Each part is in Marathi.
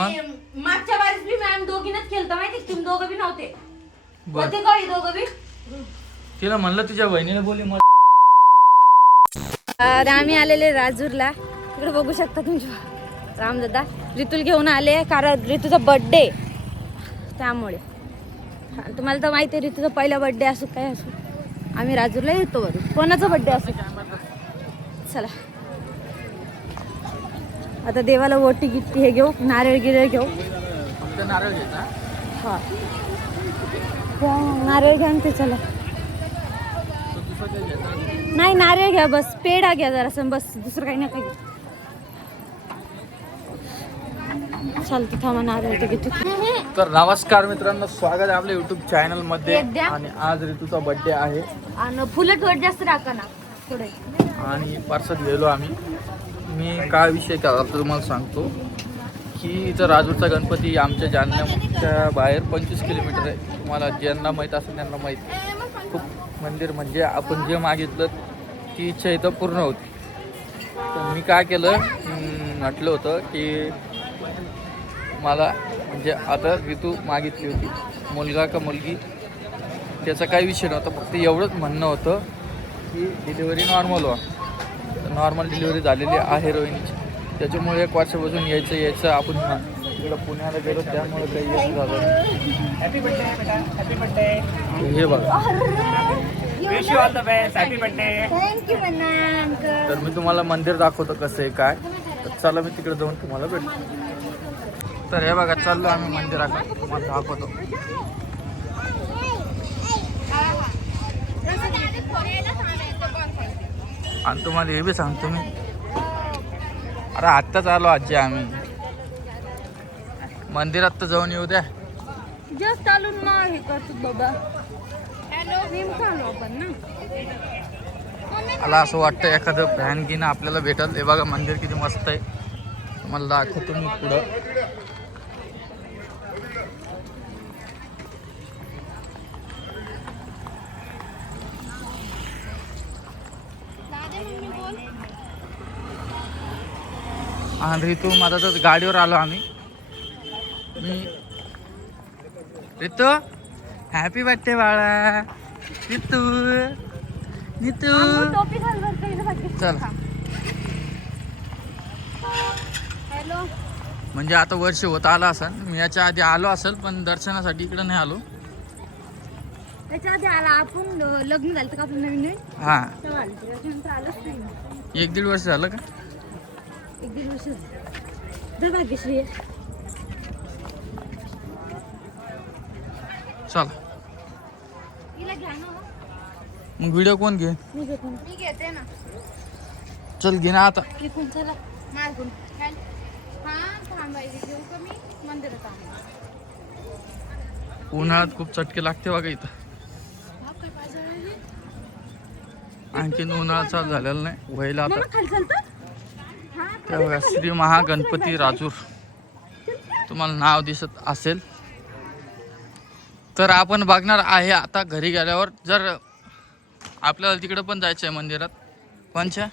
मागच्या बारीस बी मॅम दोघीनच खेळता माहिती, तुम्ही दोघं बी नव्हते. बरं. ते काय दोघं बी तिला म्हणलं तुझ्या बहिणीला बोली मग. आम्ही आलेले राजूरला. तिकडे बघू शकता तुमच्या रामदादा ऋतूला घेऊन आले, कारण ऋतूचा बर्थडे, त्यामुळे. तुम्हाला तर माहिती आहे ऋतूचा पहिला बर्थडे असो काय असो, आम्ही राजूरला येतो. बरं कोणाचा बर्थडे असो. चला आता देवाला ओटी गिट्टी हे घेऊ, नारळ गिरळ घेऊ. नारळ घ्यायचा. हा नारळ घ्या ते. चला नाही नारळ घ्या बस, पेढा घ्या जरा बस, दुसरं काही नका घ्या. चालतं थांबा नारळ ते घेतो. तर नमस्कार मित्रांनो, स्वागत आहे आपल्या युट्यूब चॅनल मध्ये. आणि आज ऋतूचा बर्थडे आहे आणि फुलं थोडं जास्त टाका ना थोडे. आणि पार्सल गेलो आम्ही. मी काय विषय काय तुम्हाला सांगतो की इथं राजूरचा गणपती आमच्या जालन्याच्या बाहेर 25 किलोमीटर आहे. तुम्हाला ज्यांना माहीत असेल त्यांना माहीत. खूप मंदिर म्हणजे आपण जे मागितलं ती इच्छा इथं पूर्ण होती. तर मी काय केलं, म्हटलं होतं की मला म्हणजे आता ऋतू मागितली होती, मुलगा का मुलगी त्याचा काही विषय नव्हता, फक्त एवढंच म्हणणं होतं की डिलिव्हरी नॉर्मल व्हा. नॉर्मल डिलिव्हरी झालेली आहे रोहिणीची. त्याच्यामुळे 1 वर्षापासून यायचं आपण तिकडं पुण्याला गेलो, त्यामुळे काही येणं झालं नाही. हॅपी बर्थडे बेटा, हॅपी बर्थडे. हे बघा, wish you all the best, happy birthday. Thank you म्हणा. तर मी तुम्हाला मंदिर दाखवतो कसं आहे काय. तर चला मी तिकडे जाऊन तुम्हाला भेटतो. तर हे बघा, चाललो आम्ही मंदिराकडे, तुम्हाला दाखवतो. आणि तुम्हाला हे बी सांगतो मी, अरे आत्ताच आलो आजी आम्ही मंदिरात, तर जाऊन येऊ द्या. जस्ट चालून ना हे करतो बाबा. हॅलो नेमकं आलो आपण ना. मला असं वाटतं एखादं व्हॅन घेणं आपल्याला भेटल. हे बघा मंदिर किती मस्त आहे, तुम्हाला दाखवतो मी पुढं. आणि ऋतू माझा तर गाडीवर आलो आम्ही. मी ऋतू हॅपी बर्थडे बाळा. ऋतू ऋतू टोपी घाल बरं काही. चल. हॅलो म्हणजे आता वर्ष होत आलं असेल, मी याच्या आधी आलो असेल पण दर्शनासाठी इकडं नाही आलो. त्याच्या आधी आला आपण, लग्न झालं का आपण नवीन नवीन हां, तेव्हा आलं. त्याच्यानंतर आलंच नाही. 1-1.5 वर्ष झालं का. 1-1.5 वर्ष जर भाग्यश्री आहे. चल तिला घ्या ना. मग व्हिडिओ कोण घे. मी घेते ना. चल घे ना आता. इकून चला मागून. हा थांबायची घेऊ का मी मंदिरात आहे. उन्हाळ्यात खूप चटके लागते बघा इथं. आणखीन उन्हाळा चालू झालेला नाही, व्हायला आता. खाली चालतं. त्या बघा, श्री महागणपती राजूर, तुम्हाला नाव दिसत असेल तर आपण बघणार आहे आता घरी गेल्यावर. जर आपल्याला तिकडे पण जायचं आहे मंदिरात कोणच्या,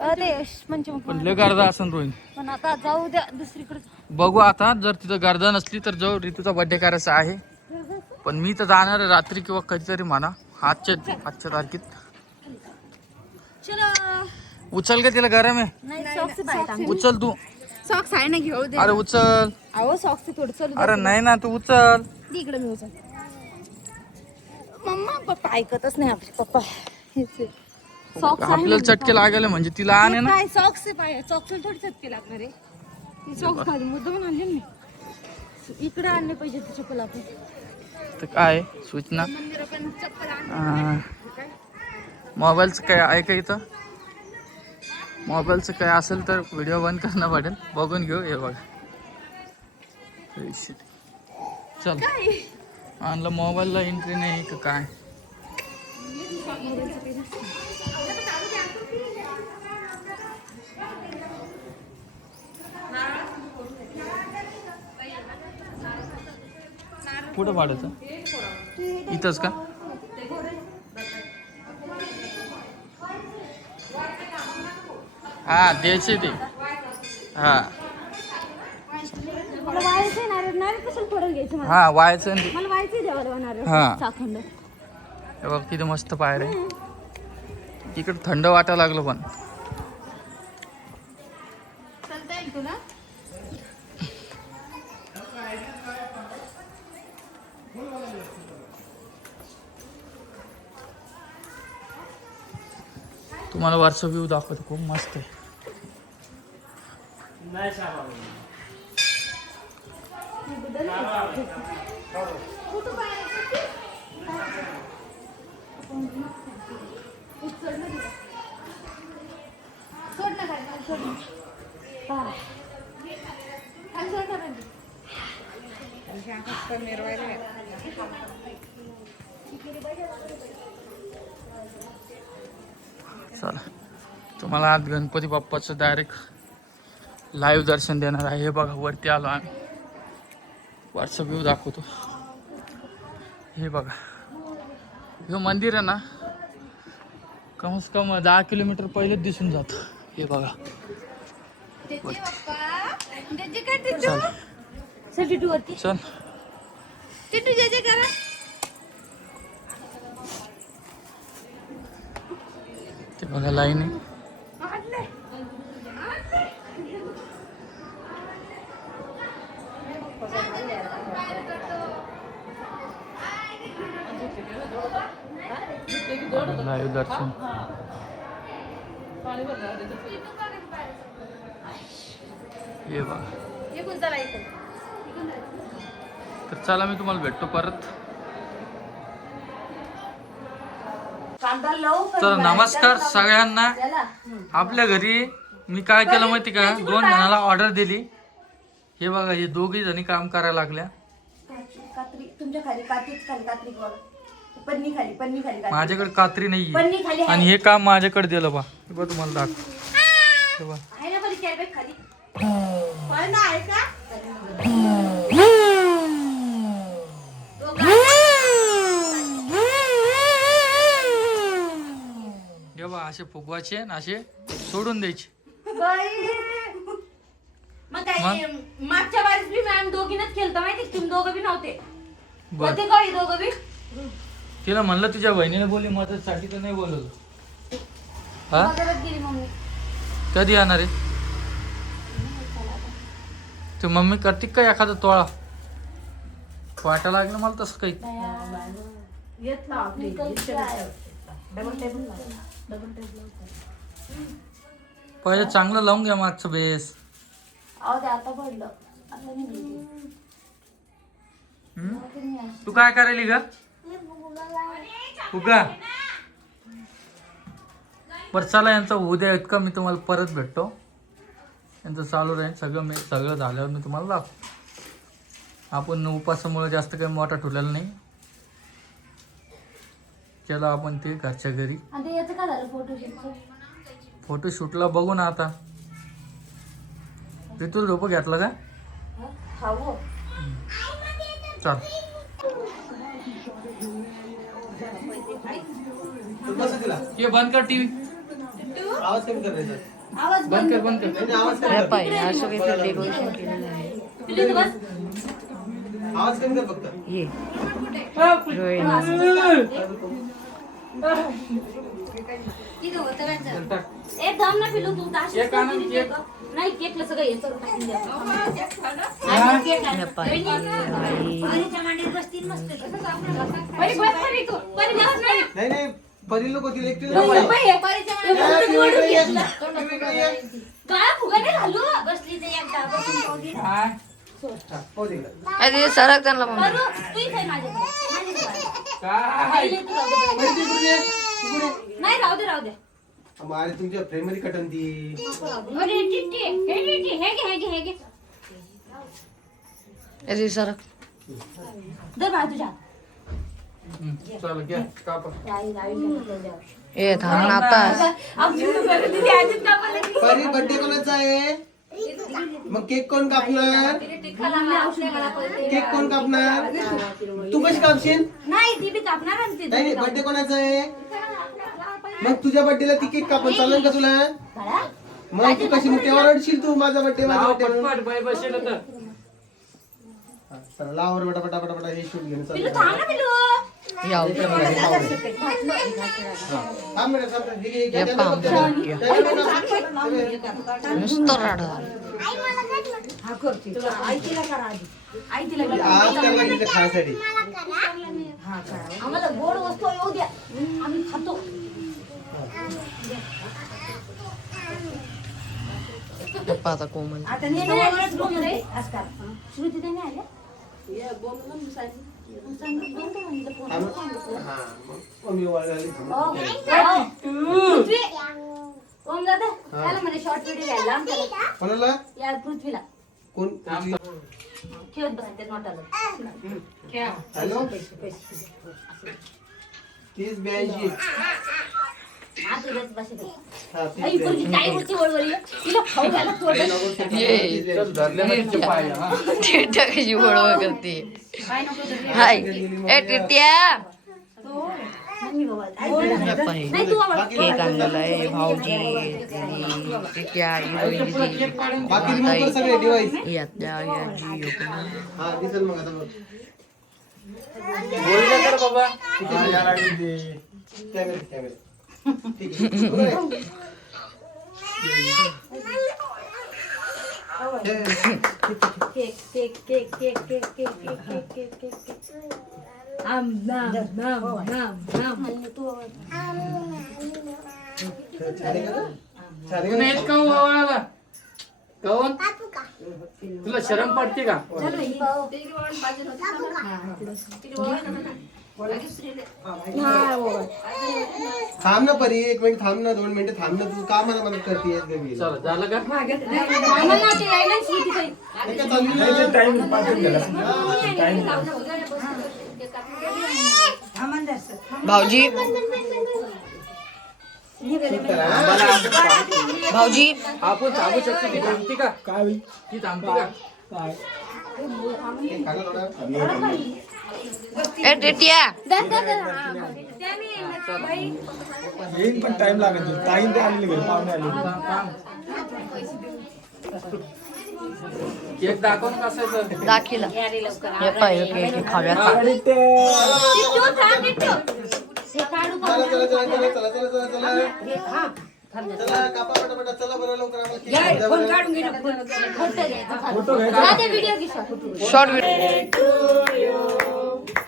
अरे म्हणजे पण लय गर्दा असेल रोहिणी. पण आता जाऊ द्या दुसरीकडे. बघू आता, जर तिथं गर्दा नसली तर जाऊ. ऋतूचा बर्थडे करायचा आहे, पण मी तर जाणार आहे रात्री किंवा कधीतरी म्हणा आजच्या तारखेत. चलो उचल का, तिला गरम आहे. नाही सॉक्स बाहेर. उचल तू. सॉक्स आहे ना, घेऊ दे. अरे उचल. अहो सॉक्स थोडं चल. अरे नाही ना, तू उचल. इकडे मी उचल. मम्मा पप्पा ऐकतच नाही आपले पप्पा. सॉक्स आपल्याला चटके लागले म्हणजे तिला आणे ना. काय सॉक्स पाहिजे, सॉक्स थोडी चटके लागणार आहे. सॉक्स खाली मुद्दाम आणले मी. इकडे आणले पाहिजे ते चप्पल आपण. तर काय सूचना, मंदिर पण चप्पल आण. मोबाईलचं काय आहे का इथं. मोबाईलचं काय असेल तर व्हिडिओ बंद करणं पडेल, बघून घेऊ. हे बघा, चल आणलं. मोबाईलला एंट्री नाही का काय. कुठं पाडायचं, इथंच का. हा द्यायचे ते. हा मला व्हायचंय नारळ कशाला फोडून घ्यायचं मला. हा वायचं हे मला व्हायचंय देवाला नारळ हा. चाखंड. बघ तिथे मस्त पायर आहे. इकडे थंड वाटायला लागलं पण. चालता येईल तुला? तुम्हाला वरचा व्ह्यू दाखवतो, खूप मस्त आहे. चला तुम्हाला आज गणपती बाप्पाचं डायरेक्ट लाईव्ह दर्शन देणार आहे. हे बघा वरती आलो आम्ही, वरचा व्ह्यू दाखवतो. हे बघा हे मंदिर आहे ना, कमस कम 10 किलोमीटर पहिलेच दिसून जातं. हे बघा चल चल ते बघा लाईन आहे. लाईव्ह दर्शन. हे बघा. तर चला मी तुम्हाला भेटतो परत. तर नमस्कार सगळ्यांना. आपल्या घरी मी काय केलं माहिती का, 2 जणांना ऑर्डर दिली. हे बघा हे दोघी जणी काम करायला लागल्या. माझ्याकडे कात्री नाहीये आणि हे काम माझ्याकडे दिलं बा. हे बघ तुम्हाला दाखव. हे बा असे फुगवायचे आणि असे सोडून द्यायचे. मागच्या बारीस बी मॅम दोघीनच खेळता माहिती, तुम्ही दोघं बी नव्हते. बरं दोघं बी तिला म्हणलं तुझ्या बहिणीने बोलली मदतसाठी, तर नाही बोलवलं. हा बाजारात गेली मम्मी. कधी येणार आहे ते? मम्मी करते का एखादा तोळा? वाटा लागलं मला तसं काही. पहिले चांगलं लावून घ्या मागचं बेस. तू काय करायली ग? उगा बरं चला यांचा उद्या इतका मी तुम्हाला परत भेटतो. यांचं चालू राहील सगळं झाल्यावर मी तुम्हाला दाखवतो. आपण उपासामुळे जास्त काही मोठा ठेवलेला नाही. केलं आपण ते घरच्या घरी. फोटोशूटला बघू ना आता. ऋतू झोप घेतलं का? चल ये बंद कर टीव्ही. आवाज कमी कर. बंद कर. आवाज कमी कर फक्त. एक दम ना पिलू तू नाही केकलं सगळं हे करून टाकून द्या. नाही नाही परी लोक तिला एकटी बसली ते एकदा सरक त्यांना मग नाही राहू दे राहू दे. अरे तुमच्या फ्रेम मध्ये कटन ती. सरक दर बाळा तुझ्या चल घ्या कापा. ए थांब ना आता. परी बर्थडे कोणाचा आहे? मग केक कोण कापणार? केक कोण कापणार? तू कशी कापशील? नाही ती बी कापणार नाही बर्थडे कोणाचा आहे? मग तुझ्या बर्थडेला ती केक कापून चालेल का तुला? मग तू कशी तेव्हा रडशील तू माझा बर्थडे पटपट बाय बसेल तर हा, चला लावर बेटा बेटा बेटा बेटा हे शूट घेऊन पिल्लू चल. थांब ना पिल्लू. या उतर थांब बेटा, थांब बेटा. हे घे, घे, हे घे, पाम घे, घे, घे, घे. नुसतं राड हा करते. आई तिला करा आधी. आई तिला करा. आज त्याला इथे खायसाठी हा करा. आम्हाला गोड वस्तू येऊ द्या. आम्ही खातो. गप्पा आता कोमल आता नाही रूम रे आजकाल. श्रुती ते नाही आल्या. हा, मग मी वर आली. पृथ्वी. ओम दादा त्याला म्हणे शॉर्ट व्हिडिओ घ्यायला लांब त्याला. कोणाला या पृथ्वीला कोण खेळत बसते नोटाला. हॅलो 3082 हा तुझ्याच बसते. हा आई पोरगी काय बोलते वळवळी. तिला खाऊ घाला थोडं. चल, धरल्या ना तिच्या पायाला, हा. टिट्या कशी बडबड करते काय नको तरी. हाय ए टिट्या मम्मी बाबा. गप्पा हे नाही तू बाबा. केक आणलेला आहे भाऊजी दीदी टिट्या हिरोईन दीदी बाकी रिमूव्ह कर सगळे डिवाइस. यातल्या याची योगना हा दिसेल मग आता बघ. बोलू नका रे बाबा. हा, या लागली ते. कॅमेरा ठीक आहे बघ रे. Cake cake cake cake cake cake cake cake cake cake. आम नाम नाम नाम नाम. तू छान आहे का रे? छान आहे का? नाही का वावळाला? काहून? तुला शरम पडते का? थांब ना परी, एक मिनिट थांब ना, 2 मिनिटं थांब ना. तू का मला मदत करतेस गं? चला झालं का? आम्हाला ते यायला श्रुती ताई. हे काय चालू आहे? भाऊजी भाऊजी आपण थांबू शकतो. ती थांबते का? ती थांबते का? हे खाणं थोडं. ए टिट्या येईल पण टाइम लागेल. टाइम ते आलेले घरी पाहुणे आले. केक दाखव ना कसं आहे तर. दाखिला हे पाय केक खाव्या खा टिट्टू थांब टिट्टू. हे काढू बघ. चला चला चला चला चला चला चला चला हे हा. थांब जरा. चला कापा पटापटा. चला बरं लवकर आम्हाला केक द्या बरं. काढून घे ना. फोटो घ्यायचा. फोटो घ्यायचा. हा ते व्हिडिओ घे short. Short video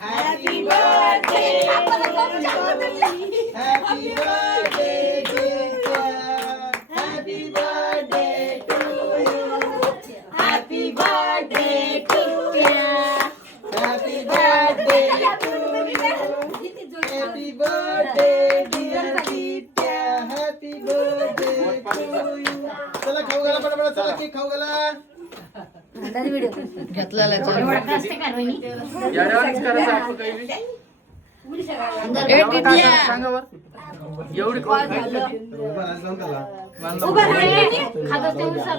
Happy birthday Jitya. Happy birthday to you. Happy birthday Jitya. Happy birthday to you. Happy birthday dear Jitya. Happy birthday to you. चला खाऊ घाला पटापट. चला केक खाऊ घाला. व्हिडिओ घेतलेला याड्यावरच करायचं आपण काही बी. ए टिट्या सांगा बरं. एवढी उभा राहा जाऊन त्याला. उभं राहा. खात तेवढं सर.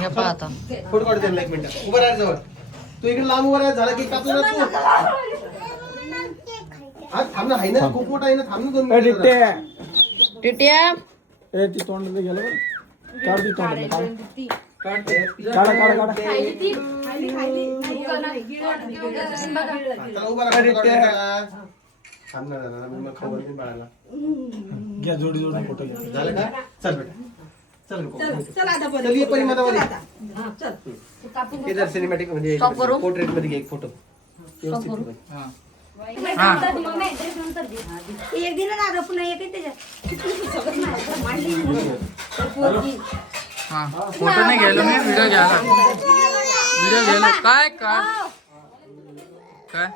हे पहा आता फोटो काढू दे ना एक मिनिट. उभा राहा जवळ. तू इकडे लांब उभा राहा. झाला केक कापला ना तू. हा थांब ना. आहे ना खूप मोठा आहे ना. थांब ना 2 ए, मिनिटं. टिट्टे. टिट्या ए ती तोंडाला गेलं बरं. काढ ती तोंडाला काढ. काढते. काढा काढा काढा. चला उभा राहा. फोटो काढू दे त्याला. थांब ना जरा. मी मग खाऊ घालते बाळाला. घ्या जोडी जोडी फोटो घ्या. झालं का? चल बेटा. चल नको. चल ये परिमतामध्ये. हे जर सिनेमॅटिक म्हणजे Stop करू? पोर्ट्रेट मध्ये घे एक फोटो. व्यवस्थित घे. हा. एक दिन ना पुन्हा एक हा. फोटो नाही गेलो मी. व्हिडिओ घ्यायला. व्हिडिओ गेलो. काय काय काय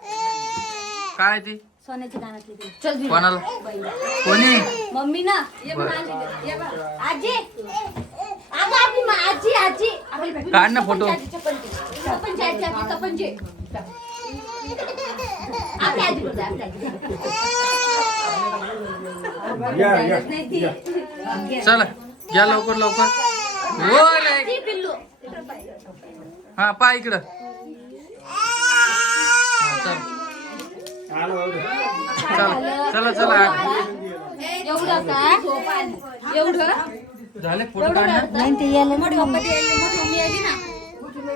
काय ती सोन्याची कानातली ती. चल कोणाला? कोणी? मम्मी ना आजी अगं आपली आजी आजी आपली भेट. काढ ना फोटो. तपनची आजी आपली तपनची. आपली आजी बोलते, आपली आजी. घ्या घ्या. नाही ती. चला घ्या लवकर लवकर. हो रे. ती पिल्लू. हा पा इकडं. हा, चल. चला चला चला. एवढं का एवढं झाले फोटो काढणार. नाही ते यायला मोठी मम्मी आली ना.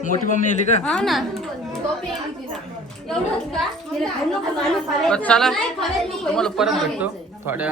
मोठी मम्मी येली का? हो ना एवढंच का? बरं, चला तुम्हाला परत भेटतो थोड्या